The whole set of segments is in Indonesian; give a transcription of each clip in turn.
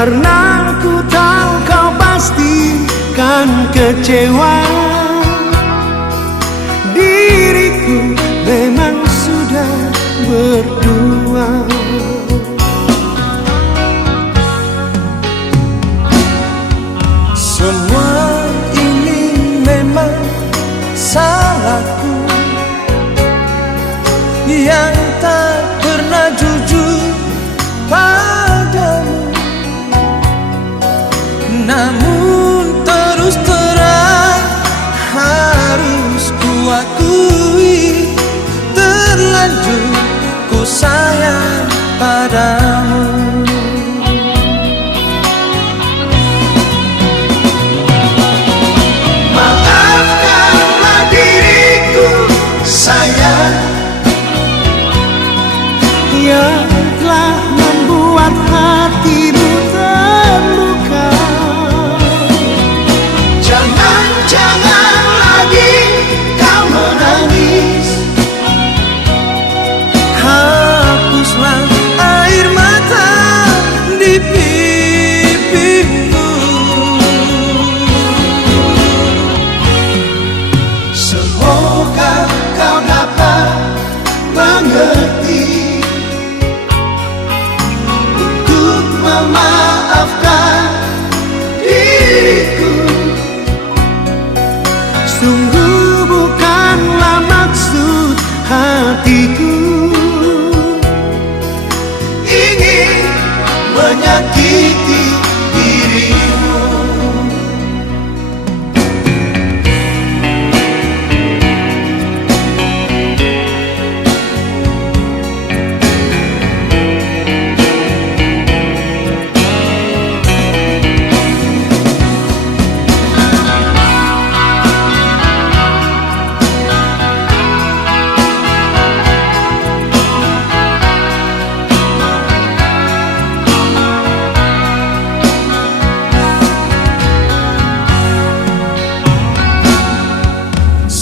karena ku tahu kau pasti kan kecewa. Diriku memang sudah berdua. Semua ini memang salahku yang tak pernah jujur padamu. Namun terus terang harus ku akui, terlanjur ku sayang padamu. Maafkanlah diriku sayang, yang telah membuat hatimu terluka. Jangan lagi kau menangis. Hapuslah air mata di pipimu. Semoga kau dapat mengerti untuk memaafkan diriku. Sungguh bukanlah maksud hatiku ingin menyakiti dirimu.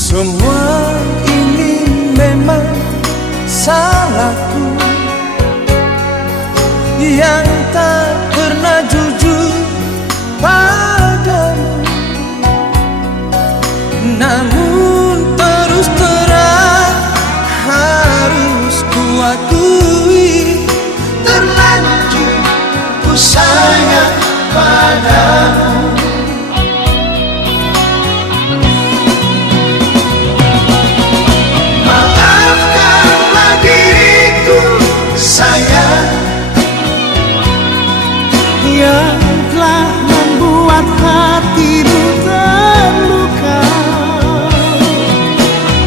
Semua ini memang salahku yang tak pernah jujur padamu. Namun terus terang harus ku akui, Terlanjur ku sayang padamu. Maafkanlah diriku sayang, yang telah membuat hatimu terluka.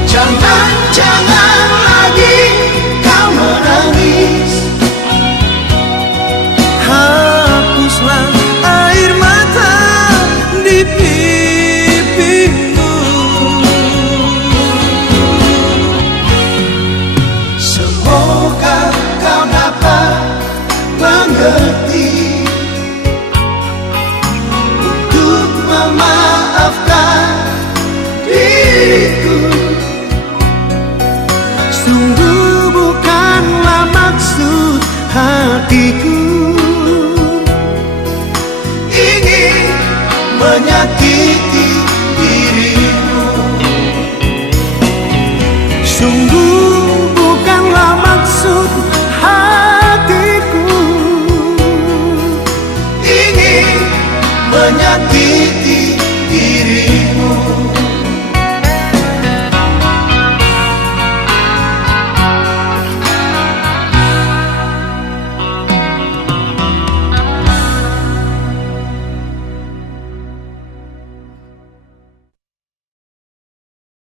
Jangan lagi kau menangis. hapuslah air mata di pipimu. Semoga kau dapat mengerti untuk memaafkan diriku. Sungguh bukanlah maksud hatiku ingin menyakiti dirimu. Sungguh